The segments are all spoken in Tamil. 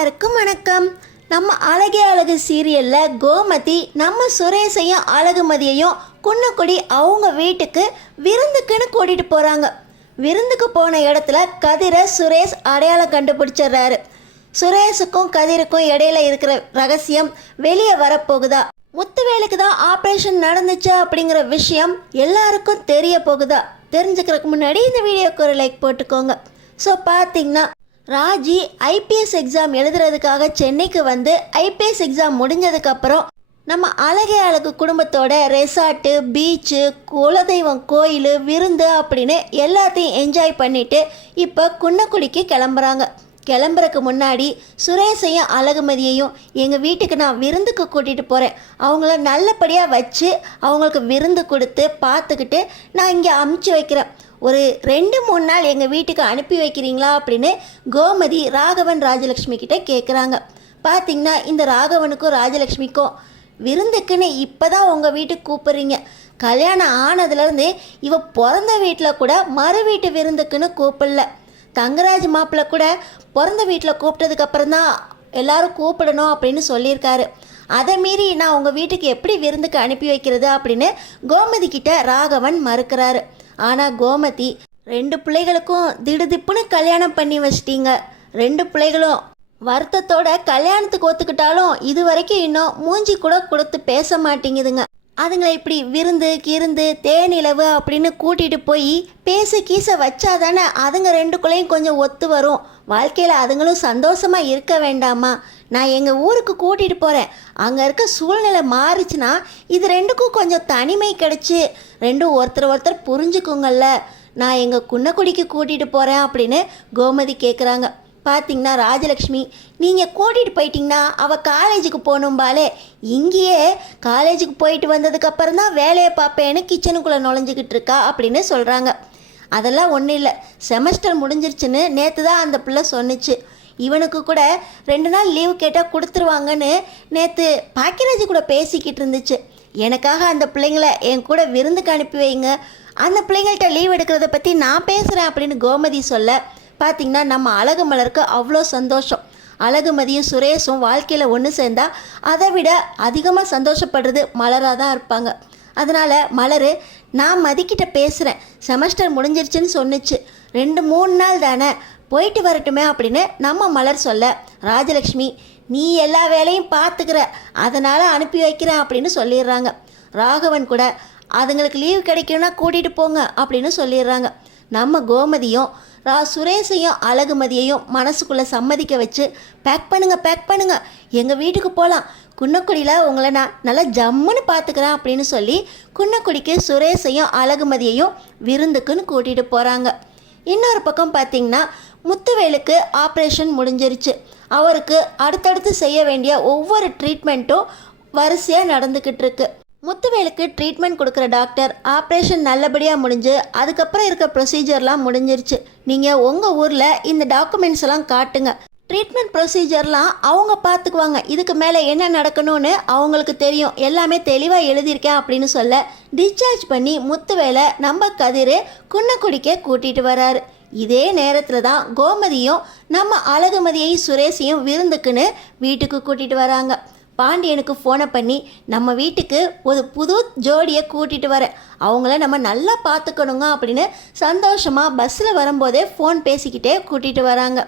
எல்லாருக்கும் வணக்கம். நம்ம அழகே அழகு சீரியலில் கோமதி நம்ம சுரேஷையும் அழகுமதியையும் குன்னக்குடி அவங்க வீட்டுக்கு விருந்துக்குன்னு கூட்டிகிட்டு போகிறாங்க. விருந்துக்கு போன இடத்துல கதிரை சுரேஷ் அடையாளம் கண்டுபிடிச்சிடுறாரு. சுரேஷுக்கும் கதிருக்கும் இடையில இருக்கிற ரகசியம் வெளியே வரப்போகுதா, முத்துவேலுக்கு தான் ஆப்ரேஷன் நடந்துச்சா அப்படிங்கிற விஷயம் எல்லாருக்கும் தெரிய போகுதா? தெரிஞ்சுக்கிறதுக்கு முன்னாடி இந்த வீடியோக்கு ஒரு லைக் போட்டுக்கோங்க. ஸோ பார்த்தீங்கன்னா ராஜி ஐபிஎஸ் எக்ஸாம் எழுதுறதுக்காக சென்னைக்கு வந்து ஐபிஎஸ் எக்ஸாம் முடிஞ்சதுக்கப்புறம் நம்ம அழகே அழகு குடும்பத்தோட ரெசார்ட்டு, பீச்சு, குலதெய்வம் கோயில், விருந்து அப்படின்னு எல்லாத்தையும் என்ஜாய் பண்ணிவிட்டு இப்போ குன்னக்குடிக்கு கிளம்புறாங்க. கிளம்புறதுக்கு முன்னாடி சுரேஷையும் அழகுமதியையும் எங்கள் வீட்டுக்கு நான் விருந்துக்கு கூட்டிகிட்டு போகிறேன், அவங்கள நல்லபடியாக வச்சு அவங்களுக்கு விருந்து கொடுத்து பார்த்துக்கிட்டு நான் இங்கே அமுச்சு வைக்கிறேன், ஒரு 2-3 நாள் எங்கள் வீட்டுக்கு அனுப்பி வைக்கிறீங்களா அப்படின்னு கோமதி ராகவன் ராஜலக்ஷ்மி கிட்டே கேட்குறாங்க. பார்த்திங்கன்னா இந்த ராகவனுக்கும் ராஜலக்ஷ்மிக்கும் விருந்துக்குன்னு இப்போ தான் உங்கள் வீட்டுக்கு கூப்பிட்றீங்க, கல்யாணம் ஆனதுலேருந்து இவ பிறந்த வீட்டில் கூட மறு வீட்டு விருந்துக்குன்னு கூப்பிடல, தங்கராஜ் மாப்பிள்ளை கூட பிறந்த வீட்டில் கூப்பிட்டதுக்கப்புறம் தான் எல்லோரும் கூப்பிடணும் அப்படின்னு சொல்லியிருக்காரு. அதை மீறி நான் உங்கள் வீட்டுக்கு எப்படி விருந்துக்கு அனுப்பி வைக்கிறது அப்படின்னு கோமதி கிட்ட ராகவன் மறுக்கிறாரு. ஆனால் கோமதி 2 பிள்ளைகளுக்கும் திடுதிப்புன்னு கல்யாணம் பண்ணி வச்சிட்டீங்க, 2 பிள்ளைகளும் வருத்தத்தோட கல்யாணத்துக்கு ஒத்துக்கிட்டாலும் இது வரைக்கும் இன்னும் மூஞ்சி கூட கொடுத்து பேச மாட்டேங்குதுங்க. அதுங்களை இப்படி விருந்து கிருந்து தேனிலவு அப்படின்னு கூட்டிகிட்டு போய் பேச கீச வச்சா தானே அதுங்க 2குள்ளையும் கொஞ்சம் ஒத்து வரும், வாழ்க்கையில் அதுங்களும் சந்தோஷமாக இருக்க வேண்டாமா? நான் எங்கள் ஊருக்கு கூட்டிகிட்டு போகிறேன், அங்கே இருக்க சூழ்நிலை மாறிச்சுன்னா இது 2க்கும் கொஞ்சம் தனிமை கிடச்சி 2 ஒருத்தர் புரிஞ்சுக்குங்கள்ல, நான் எங்கள் குன்னக்குடிக்கு கூட்டிகிட்டு போகிறேன் அப்படின்னு கோமதி கேட்குறாங்க. பார்த்திங்கன்னா ராஜலக்ஷ்மி, நீங்கள் கூட்டிகிட்டு போயிட்டீங்கன்னா அவள் காலேஜுக்கு போகணும்பாலே, இங்கேயே காலேஜுக்கு போயிட்டு வந்ததுக்கப்புறம் தான் வேலையை பார்ப்பேன்னு கிச்சனுக்குள்ளே நுழைஞ்சிக்கிட்டு இருக்கா அப்படின்னு சொல்கிறாங்க. அதெல்லாம் ஒன்றும் இல்லை, செமஸ்டர் முடிஞ்சிருச்சுன்னு நேற்று தான் அந்த பிள்ளை சொன்னிச்சு, இவனுக்கு கூட 2 நாள் லீவு கேட்டால் கொடுத்துருவாங்கன்னு நேற்று பாக்கியராஜ் கூட பேசிக்கிட்டு இருந்துச்சு. எனக்காக அந்த பிள்ளைங்கள என் கூட விருந்துக்கு அனுப்பி வைங்க, அந்த பிள்ளைங்கள்ட்ட லீவ் எடுக்கிறத பற்றி நான் பேசுகிறேன் அப்படின்னு கோமதி சொல்ல, பார்த்திங்கன்னா நம்ம அழகு மலருக்கு அவ்வளோ சந்தோஷம். அழகுமதியும் சுரேஷும் வாழ்க்கையில் ஒன்று சேர்ந்தா அதை விட அதிகமாக சந்தோஷப்படுறது மலராக தான் இருப்பாங்க. அதனால் மலர், நான் மதிக்கிட்ட பேசுகிறேன், செமஸ்டர் முடிஞ்சிருச்சுன்னு சொன்னிச்சு, 2-3 நாள் தானே போயிட்டு வரட்டுமே அப்படின்னு நம்ம மலர் சொல்ல, ராஜலக்ஷ்மி நீ எல்லா வேலையும் பார்த்துக்கிற, அதனால் அனுப்பி வைக்கிறேன் அப்படின்னு சொல்லிடுறாங்க. ராகவன் கூட அதுங்களுக்கு லீவ் கிடைக்கும்னா கூட்டிகிட்டு போங்க அப்படின்னு சொல்லிடுறாங்க. நம்ம கோமதியும் சுரேஷையும் அழகுமதியையும் மனசுக்குள்ளே சம்மதிக்க வச்சு பேக் பண்ணுங்க, எங்கள் வீட்டுக்கு போகலாம், குன்னக்குடியில் உங்களை நான் நல்லா ஜம்முன்னு பார்த்துக்கிறேன் அப்படின்னு சொல்லி குன்னக்குடிக்கு சுரேஷையும் அழகுமதியையும் விருந்துக்குன்னு கூட்டிகிட்டு போகிறாங்க. இன்னொரு பக்கம் பார்த்திங்கன்னா முத்துவேலுக்கு ஆப்ரேஷன் முடிஞ்சிருச்சு. அவருக்கு அடுத்தடுத்து செய்ய வேண்டிய ஒவ்வொரு ட்ரீட்மெண்ட்டும் வரிசையாக நடந்துக்கிட்டு இருக்கு. முத்துவேலுக்கு ட்ரீட்மெண்ட் கொடுக்குற டாக்டர் ஆப்ரேஷன் நல்லபடியாக முடிஞ்சு அதுக்கப்புறம் இருக்க ப்ரொசீஜர்லாம் முடிஞ்சிருச்சு, நீங்கள் உங்கள் ஊரில் இந்த டாக்குமெண்ட்ஸ் எல்லாம் காட்டுங்க, ட்ரீட்மெண்ட் ப்ரொசீஜர்லாம் அவங்க பார்த்துக்குவாங்க, இதுக்கு மேலே என்ன நடக்கணும்னு அவங்களுக்கு தெரியும், எல்லாமே தெளிவாக எழுதியிருக்கேன் அப்படின்னு சொல்ல டிஸ்சார்ஜ் பண்ணி முத்துவேலை நம்ம கதிர் குன்னக்குடிக்க கூட்டிகிட்டு வராரு. இதே நேரத்தில் தான் கோமதியும் நம்ம அழகுமதியையும் சுரேஷையும் விருந்துக்குன்னு வீட்டுக்கு கூட்டிகிட்டு வராங்க. பாண்டியனுக்கு ஃபோனை பண்ணி நம்ம வீட்டுக்கு ஒரு புது ஜோடியை கூட்டிகிட்டு வரேன், அவங்கள நம்ம நல்லா பார்த்துக்கணுங்க அப்படின்னு சந்தோஷமாக பஸ்ஸில் வரும்போதே ஃபோன் பேசிக்கிட்டே கூட்டிகிட்டு வராங்க.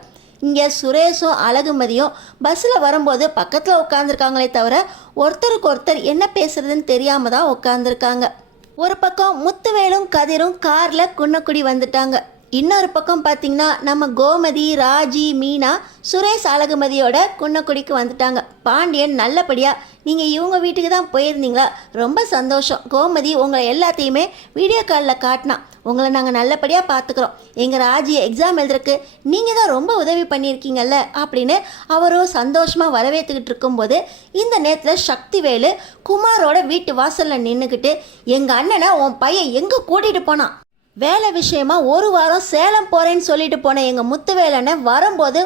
இங்கே சுரேஷும் அழகுமதியும் பஸ்ஸில் வரும்போது பக்கத்தில் உட்காந்துருக்காங்களே தவிர ஒருத்தருக்கு ஒருத்தர் என்ன பேசுறதுன்னு தெரியாமல் தான் உட்காந்துருக்காங்க. ஒரு பக்கம் முத்துவேலும் கதிரும் காரில் குன்னக்குடி வந்துட்டாங்க. இன்னொரு பக்கம் பார்த்திங்கன்னா நம்ம கோமதி, ராஜி, மீனா சுரேஷ் அழகுமதியோட குன்னக்குடிக்கு வந்துட்டாங்க. பாண்டியன் நல்லபடியாக நீங்கள் இவங்க வீட்டுக்கு தான் போயிருந்தீங்களா, ரொம்ப சந்தோஷம், கோமதி உங்களை எல்லாத்தையுமே வீடியோ காலில் காட்டினா, உங்களை நாங்கள் நல்லபடியாக பார்த்துக்குறோம், எங்கள் ராஜி எக்ஸாம் எழுதுறதுக்கு நீங்கள் தான் ரொம்ப உதவி பண்ணியிருக்கீங்கல்ல அப்படின்னு அவரும் சந்தோஷமாக வரவேற்றுக்கிட்டு இருக்கும்போது இந்த நேரத்தில் சக்திவேலு குமாரோட வீட்டு வாசலில் நின்றுக்கிட்டு, எங்கள் அண்ணனை உன் பையன் எங்கே கூட்டிகிட்டு போனான், வேலை விஷயமா 1 வாரம் சேலம் போகிறேன்னு சொல்லிட்டு போன எங்கள் முத்துவேலனை வரும்போது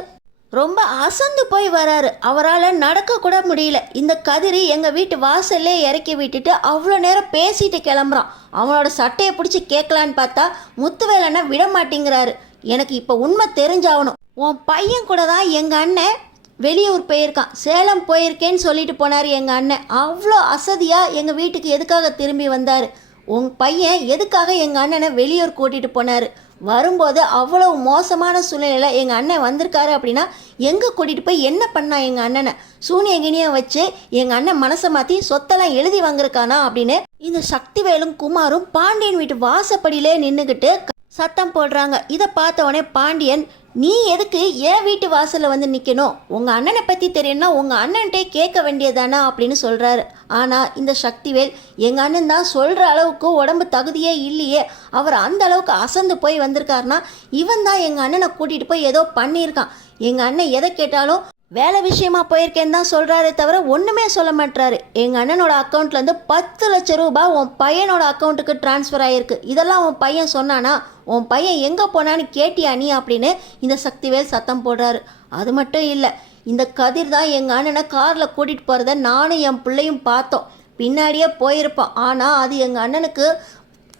ரொம்ப அசந்து போய் வராரு, அவரால் நடக்கக்கூட முடியல, இந்த கதிரி எங்கள் வீட்டு வாசல்லே இறக்கி விட்டுட்டு அவ்வளோ நேரம் பேசிட்டு கிளம்புறான், அவனோட சட்டையை பிடிச்சி கேட்கலான்னு பார்த்தா முத்துவேலனை விட மாட்டேங்கிறாரு, எனக்கு இப்போ உண்மை தெரிஞ்சாகணும், உன் பையன் கூட தான் எங்கள் அண்ணன் வெளியூர் போயிருக்கான், சேலம் போயிருக்கேன்னு சொல்லிட்டு போனார் எங்கள் அண்ணன். அவ்வளோ அசதியாக எங்கள் வீட்டுக்கு எதுக்காக திரும்பி வந்தார்? உங்கள் பையன் எதுக்காக எங்கள் அண்ணனை வெளியூர் கூட்டிகிட்டு போனார்? வரும்போது அவ்வளோ மோசமான சூழ்நிலையில் எங்கள் அண்ணன் வந்திருக்காரு அப்படின்னா எங்கே கூட்டிகிட்டு போய் என்ன பண்ணா எங்கள் அண்ணனை? சூனியகினியை வச்சு எங்கள் அண்ணன் மனசை மாற்றி சொத்தெல்லாம் எழுதி வாங்கிருக்கானா அப்படின்னு இந்த சக்திவேலும் குமாரும் பாண்டியன் வீட்டு வாசப்படியிலே நின்றுக்கிட்டு சத்தம் போடுறாங்க. இதை பார்த்த உடனே பாண்டியன், நீ எதுக்கு என் வீட்டு வாசலில் வந்து நிற்கணும்? உங்கள் அண்ணனை பற்றி தெரியும்னா உங்கள் அண்ணன்ட்டே கேட்க வேண்டியதானா அப்படின்னு சொல்கிறாரு. ஆனால் இந்த சக்திவேல், எங்கள் அண்ணன் தான் சொல்கிற அளவுக்கு உடம்பு தகுதியே இல்லையே, அவர் அந்த அளவுக்கு அசந்து போய் வந்திருக்காருனா இவன் தான் எங்கள் அண்ணனை கூட்டிகிட்டு போய் ஏதோ பண்ணியிருக்கான். எங்கள் அண்ணன் எதை கேட்டாலும் வேலை விஷயமா போயிருக்கேன்னு தான் சொல்கிறாரே தவிர ஒன்றுமே சொல்ல மாட்டாரு. எங்கள் அண்ணனோட அக்கௌண்ட்லேருந்து 10 லட்சம் ரூபாய் உன் பையனோட அக்கௌண்ட்டுக்கு ட்ரான்ஸ்ஃபர் ஆகிருக்கு. இதெல்லாம் உன் பையன் சொன்னானா? உன் பையன் எங்கே போனான்னு கேட்டியா நீ அப்படின்னு இந்த சக்திவேல் சத்தம் போடுறாரு. அது மட்டும் இல்லை, இந்த கதிர் தான் எங்கள் அண்ணனை காரில் கூட்டிகிட்டு போகிறத நானும் என் பிள்ளையும் பார்த்தோம். பின்னாடியே போயிருப்போம். ஆனால் அது எங்கள் அண்ணனுக்கு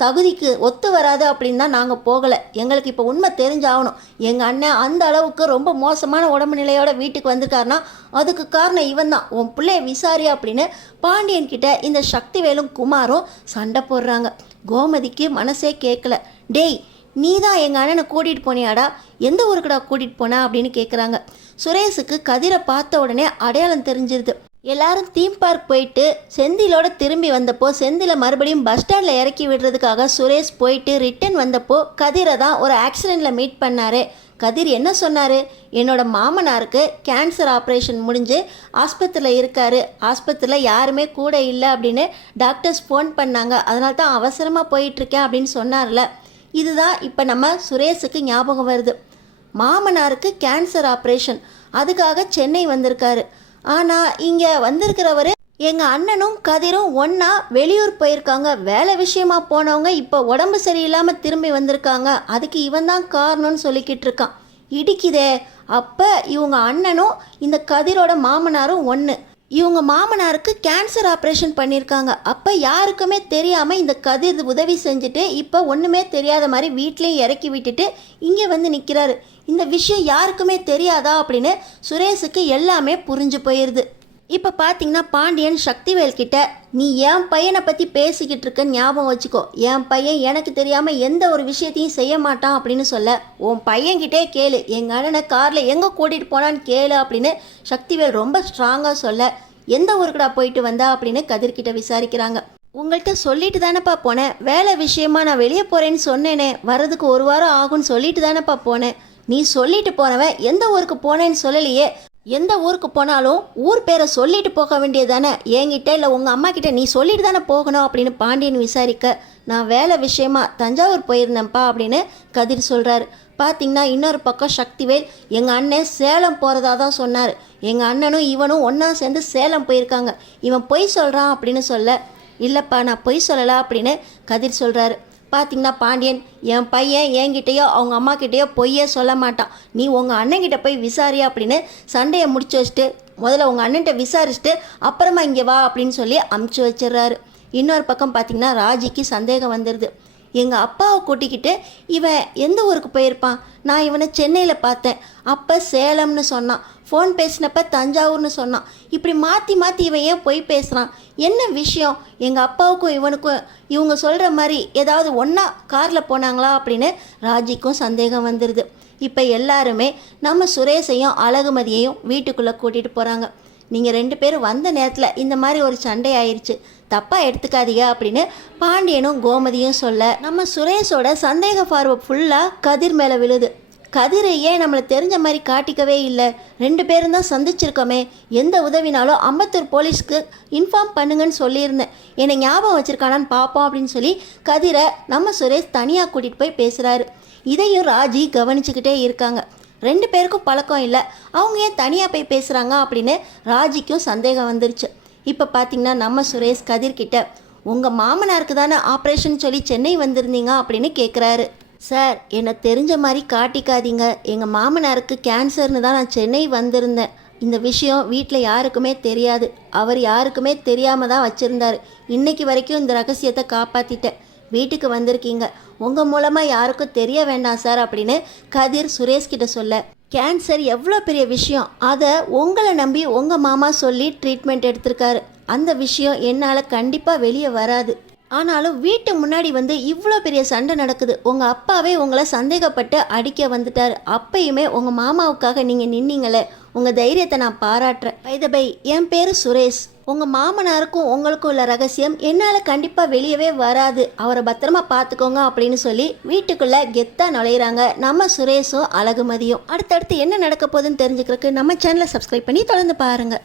தகுதிக்கு ஒத்து வராது அப்படின்னு தான் நாங்கள் போகலை. எங்களுக்கு இப்போ உண்மை தெரிஞ்சாகணும். எங்கள் அண்ணன் அந்த அளவுக்கு ரொம்ப மோசமான உடம்பு நிலையோட வீட்டுக்கு வந்திருக்காருனா அதுக்கு காரணம் இவன் தான். உன் பிள்ளைய விசாரி அப்படின்னு பாண்டியன் கிட்ட இந்த சக்திவேலும் குமாரும் சண்டை போடுறாங்க. கோமதிக்கு மனசே கேட்கல. டேய், நீ தான் எங்கள் அண்ணனை கூட்டிகிட்டு போனியாடா? எந்த ஊருக்குடா கூட்டிகிட்டு போனா அப்படின்னு கேட்குறாங்க. சுரேஷுக்கு கதிரை பார்த்த உடனே அடையாளம் தெரிஞ்சிருது. எல்லாரும் தீம் பார்க் போயிட்டு செந்திலோட திரும்பி வந்தப்போ செந்திலை மறுபடியும் பஸ் ஸ்டாண்டில் இறக்கி விடுறதுக்காக சுரேஷ் போயிட்டு ரிட்டன் வந்தப்போ கதிரை தான் ஒரு ஆக்சிடெண்ட்டில் மீட் பண்ணார். கதிர் என்ன சொன்னார்? என்னோட மாமனாருக்கு கேன்சர் ஆப்ரேஷன் முடிஞ்சு ஆஸ்பத்திரியில் இருக்கார், ஆஸ்பத்திரியில் யாருமே கூட இல்லை அப்படின்னு டாக்டர்ஸ் ஃபோன் பண்ணாங்க, அதனால தான் அவசரமாக போயிட்டுருக்கேன் அப்படின்னு சொன்னார்ல. இதுதான் இப்போ நம்ம சுரேஷுக்கு ஞாபகம் வருது. மாமனாருக்கு கேன்சர் ஆப்ரேஷன், அதுக்காக சென்னை வந்திருக்காரு. ஆனால் இங்கே வந்திருக்கிறவர் எங்கள் அண்ணனும் கதிரும் ஒன்றா வெளியூர் போயிருக்காங்க. வேலை விஷயமா போனவங்க இப்போ உடம்பு சரியில்லாமல் திரும்பி வந்திருக்காங்க. அதுக்கு இவன் தான் காரணம்னு சொல்லிக்கிட்டு இருக்கான். இடிக்குதே. அப்போ இவங்க அண்ணனும் இந்த கதிரோட மாமனாரும் ஒன்று. இவங்க மாமனாருக்கு கேன்சர் ஆப்ரேஷன் பண்ணியிருக்காங்க. அப்போ யாருக்குமே தெரியாமல் இந்த கதிர் உதவி செஞ்சுட்டு இப்போ ஒன்றுமே தெரியாத மாதிரி வீட்லேயும் இறக்கி விட்டுட்டு இங்கே வந்து நிற்கிறாரு. இந்த விஷயம் யாருக்குமே தெரியாதா அப்படின்னு சுரேஷுக்கு எல்லாமே புரிஞ்சு போயிடுது. இப்போ பார்த்தீங்கன்னா பாண்டியன் சக்திவேல் கிட்ட, நீ என் பையனை பற்றி பேசிக்கிட்டு இருக்க ஞாபகம் வச்சுக்கோ, என் பையன் எனக்கு தெரியாமல் எந்த ஒரு விஷயத்தையும் செய்ய மாட்டான் அப்படின்னு சொல்ல, உன் பையன்கிட்டே கேளு, எங்கள் அண்ணனை காரில் எங்கே கூட்டிகிட்டு போனான்னு கேளு அப்படின்னு சக்திவேல் ரொம்ப ஸ்ட்ராங்காக சொல்ல, எந்த ஊருக்குடா போயிட்டு வந்தா அப்படின்னு கதிர்கிட்ட விசாரிக்கிறாங்க. உங்கள்கிட்ட சொல்லிட்டு தானேப்பா போனேன், வேலை விஷயமா நான் வெளியே போகிறேன்னு சொன்னேனே, வர்றதுக்கு 1 வாரம் ஆகும்னு சொல்லிட்டு தானேப்பா போனேன். நீ சொல்லிட்டு போனவன் எந்த ஊருக்கு போனேன்னு சொல்லலையே. எந்த ஊருக்கு போனாலும் ஊர் பேரை சொல்லிட்டு போக வேண்டியது தானே, என்கிட்ட இல்லை உங்கள் அம்மா கிட்ட நீ சொல்லிட்டு தானே போகணும் அப்படின்னு பாண்டியன் விசாரிக்க, நான் வேலை விஷயமா தஞ்சாவூர் போயிருந்தேன்ப்பா அப்படின்னு கதிர் சொல்கிறாரு. பார்த்திங்கன்னா இன்னொரு பக்கம் சக்திவேல், எங்கள் அண்ணன் சேலம் போகிறதா தான் சொன்னார், எங்கள் அண்ணனும் இவனும் ஒன்றா சேர்ந்து சேலம் போயிருக்காங்க, இவன் பொய் சொல்கிறான் அப்படின்னு சொல்ல, இல்லைப்பா நான் பொய் சொல்லலை அப்படின்னு கதிர் சொல்கிறாரு. பார்த்திங்கன்னா பாண்டியன், என் பையன் என்கிட்டயோ அவங்க அம்மா கிட்டேயோ பொய்யே சொல்ல மாட்டான், நீ உங்கள் அண்ணன்கிட்ட போய் விசாரி அப்படின்னு சண்டையை முடிச்சு வச்சுட்டு முதல்ல உங்கள் அண்ணன்கிட்ட விசாரிச்சுட்டு அப்புறமா இங்கே வா அப்படின்னு சொல்லி அமுச்சு வச்சிடுறாரு. இன்னொரு பக்கம் பார்த்திங்கன்னா ராஜிக்கு சந்தேகம் வந்துடுது. எங்கள் அப்பாவை கூட்டிக்கிட்டு இவன் எந்த ஊருக்கு போயிருப்பான்? நான் இவனை சென்னையில் பார்த்தேன், அப்போ சேலம்னு சொன்னான், ஃபோன் பேசினப்ப தஞ்சாவூர்னு சொன்னான், இப்படி மாற்றி மாற்றி இவன் ஏன் பொய் பேசுகிறான்? என்ன விஷயம்? எங்கள் அப்பாவுக்கும் இவனுக்கும் இவங்க சொல்கிற மாதிரி ஏதாவது ஒன்றா காரில் போனாங்களா அப்படின்னு ராஜிக்கும் சந்தேகம் வந்துடுது. இப்போ எல்லாருமே நம்ம சுரேஷையும் அழகுமதியையும் வீட்டுக்குள்ளே கூட்டிகிட்டு போகிறாங்க. நீங்கள் 2 பேரும் வந்த நேரத்தில் இந்த மாதிரி ஒரு சண்டை ஆயிடுச்சு, தப்பாக எடுத்துக்காதீங்க அப்படின்னு பாண்டியனும் கோமதியும் சொல்ல, நம்ம சுரேஷோட சந்தேக பார்வை ஃபுல்லாக கதிர் மேலே விழுது. கதிரை ஏன் நம்மளை தெரிஞ்ச மாதிரி காட்டிக்கவே இல்லை? 2 பேரும் தான் சந்திச்சிருக்கோமே, எந்த உதவினாலும் அம்பத்தூர் போலீஸ்க்கு இன்ஃபார்ம் பண்ணுங்கன்னு சொல்லியிருந்தேன், என்னை ஞாபகம் வச்சுருக்கானான்னு பார்ப்போம் அப்படின்னு சொல்லி கதிரை நம்ம சுரேஷ் தனியாக கூட்டிகிட்டு போய் பேசுகிறாரு. இதையும் ராஜி கவனிச்சுக்கிட்டே இருக்காங்க. 2 பேருக்கும் பழக்கம் இல்லை, அவங்க ஏன் தனியாக போய் பேசுகிறாங்க அப்படின்னு ராஜிக்கும் சந்தேகம் வந்துருச்சு. இப்போ பார்த்திங்கன்னா நம்ம சுரேஷ் கதிர்கிட்ட, உங்கள் மாமனாருக்கு தானே ஆப்ரேஷன் சொல்லி சென்னை வந்திருந்தீங்க அப்படின்னு கேட்குறாரு. சார், என்னை தெரிஞ்ச மாதிரி காட்டிக்காதீங்க, எங்கள் மாமனாருக்கு கேன்சர்னு தான் நான் சென்னை வந்திருந்தேன், இந்த விஷயம் வீட்டில் யாருக்குமே தெரியாது, அவர் யாருக்குமே தெரியாமல் தான் வச்சுருந்தார், இன்னைக்கு வரைக்கும் இந்த ரகசியத்தை காப்பாற்றிட்டேன், வீட்டுக்கு வந்திருக்கீங்க, உங்கள் மூலமாக யாருக்கும் தெரிய வேண்டாம் சார் அப்படின்னு கதிர் சுரேஷ்கிட்ட சொல்ல, கேன்சர் எவ்வளோ பெரிய விஷயம், அதை உங்களை நம்பி உங்கள் மாமா சொல்லி ட்ரீட்மெண்ட் எடுத்திருக்காரு. அந்த விஷயம் என்னால் கண்டிப்பாக வெளியே வராது. ஆனாலும் வீட்டு முன்னாடி வந்து இவ்வளோ பெரிய சண்டை நடக்குது. உங்கள் அப்பாவே உங்களை சந்தேகப்பட்டு அடிக்க வந்துட்டார். அப்பயுமே உங்கள் மாமாவுக்காக நீங்கள் நின்னீங்களே, உங்கள் தைரியத்தை நான் பாராட்டுறேன். பை த பை, என் பேர் சுரேஷ். உங்கள் மாமனாருக்கும் உங்களுக்கும் உள்ள ரகசியம் என்னால் கண்டிப்பாக வெளியவே வராது. அவரை பத்திரமா பார்த்துக்கோங்க அப்படின்னு சொல்லி வீட்டுக்குள்ளே கெத்தாக நுழையிறாங்க நம்ம சுரேஷும் அழகுமதியும். அடுத்தடுத்து என்ன நடக்க போகுதுன்னு தெரிஞ்சுக்கிறதுக்கு நம்ம சேனலை சப்ஸ்கிரைப் பண்ணி தொடர்ந்து பாருங்கள்.